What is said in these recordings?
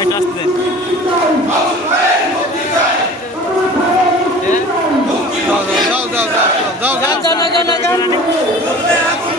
আরেকটা আসতে দেন যাও যাও যাও যাও যাও যাও যাও যাও যাও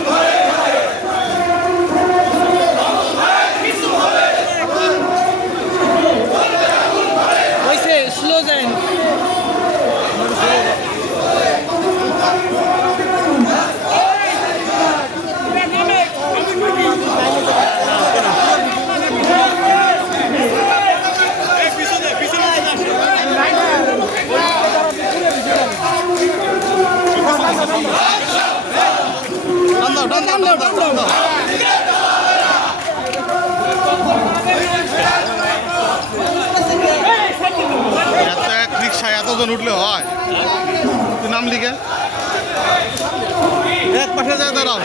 দাও টান দাও টান দাও টান দাও এত এক রিক্সায় এতজন উঠলে হয়? নাম লিখে। এক পাশে যায় দাঁড়াও।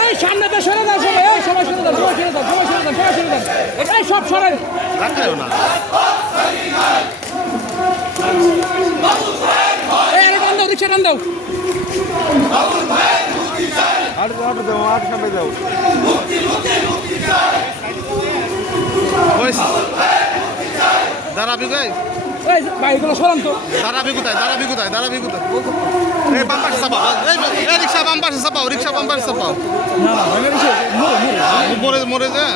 এই সামনে তো সরে দাও সবাই এই সবাই সরে দাও সবাই সরে দাও সবাই সরে দাও সবাই সরে দাও। এই সব সরে। রাখাও না। এই আরে টান দাও রিক্সা টান দাও। হয়েছে দাঁড়াবি গাই বাইকগুলো সরান তো। দাঁড়াবি কোথায়? দাঁড়াবি কোথায়? দাঁড়াবি কোথায়? এই বাম পাশে চাপাও। এই রিক্সা বাম পাশে চাপাও রিক্সা বাম পাশে চাপাও। মরে মরে যা।